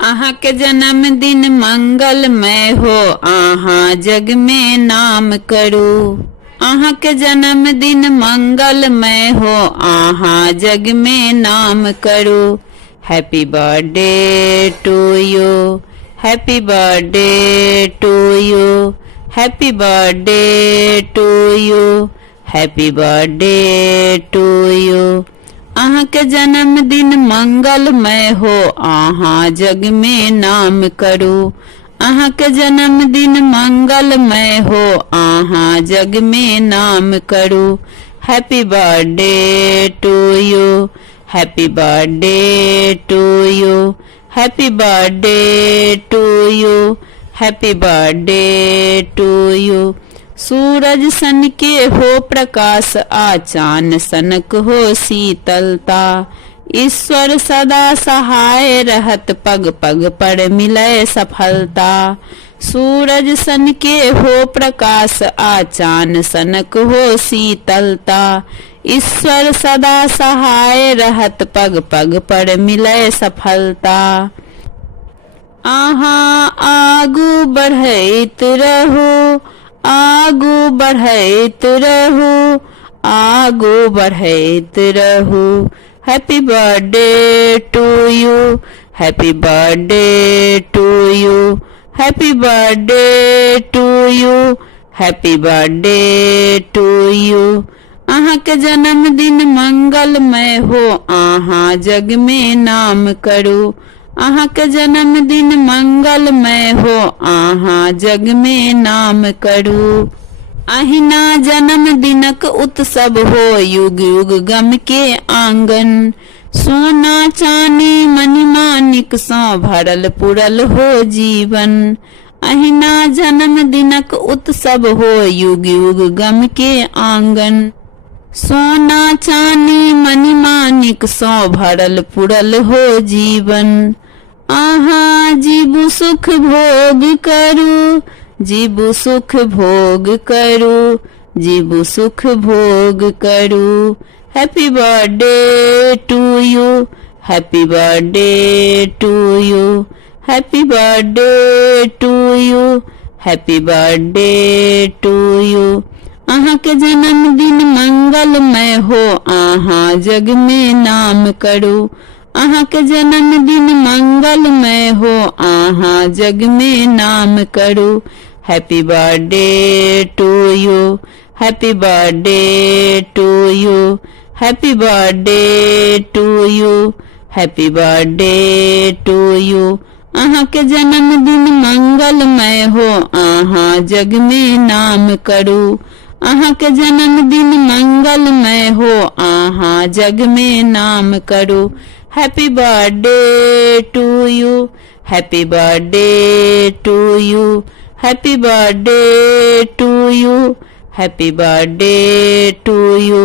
आहा के जन्मदिन मंगलमय हो, आहा जग में नाम करो। आहा के जन्मदिन मंगलमय हो, आहा जग में नाम करो। Happy birthday to you, happy birthday to you, happy birthday to you, happy birthday to you. आहा के जन्मदिन मंगलमय हो, आहा जग में नाम करो। आहा के जन्मदिन मंगलमय हो, आहा जग में नाम करो। Happy birthday to you, happy birthday to you, happy birthday to you, happy birthday to you. सूरज सन के हो प्रकाश, आचान सनक हो शीतलता। ईश्वर सदा सहाय रहत, पग पग पर मिले सफलता। सूरज सन के हो प्रकाश, आचान सनक हो शीतलता। ईश्वर सदा सहाय रहत, पग पग पर मिले सफलता। आहा आगू बढ़ैत रहो, आगू बढ़ैत रहो, आगू बढ़ैत रहो। Happy birthday to you, happy birthday to you, happy birthday to you, happy birthday to you. आहा के जन्मदिन मंगलमय हो, आहा जग में नाम करो। आहा के जन्मदिन मंगलमय हो, आहा जग में नाम करो। अहिना जन्मदिनक उत्सव हो, युग युग गम के आंगन। सोना चांदी मणि माणिक सौ भरल पुरल हो जीवन। अहिना जन्मदिनक उत्सव हो, युग युग गम के आंगन। सोना चांदी मणि माणिक सौ भरल पुरल हो जीवन। आहा जीबू सुख भोग करू, जीबू सुख भोग करू, जीबू सुख भोग करू। Happy birthday to you, happy birthday to you, happy birthday to you, happy birthday to you. आहा के जन्मदिन मंगलमय हो, आहा जग में नाम करो। आहा के जन्मदिन मंगलमय हो, आहा जग में नाम करो। Happy birthday to you, happy birthday to you, happy birthday to you, happy birthday to you. आहा के जन्मदिन मंगलमय हो, आहा जग में नाम करो। आहा के जन्मदिन मंगलमय हो, आहा जग में नाम करो। Happy birthday to you, happy birthday to you, happy birthday to you, happy birthday to you.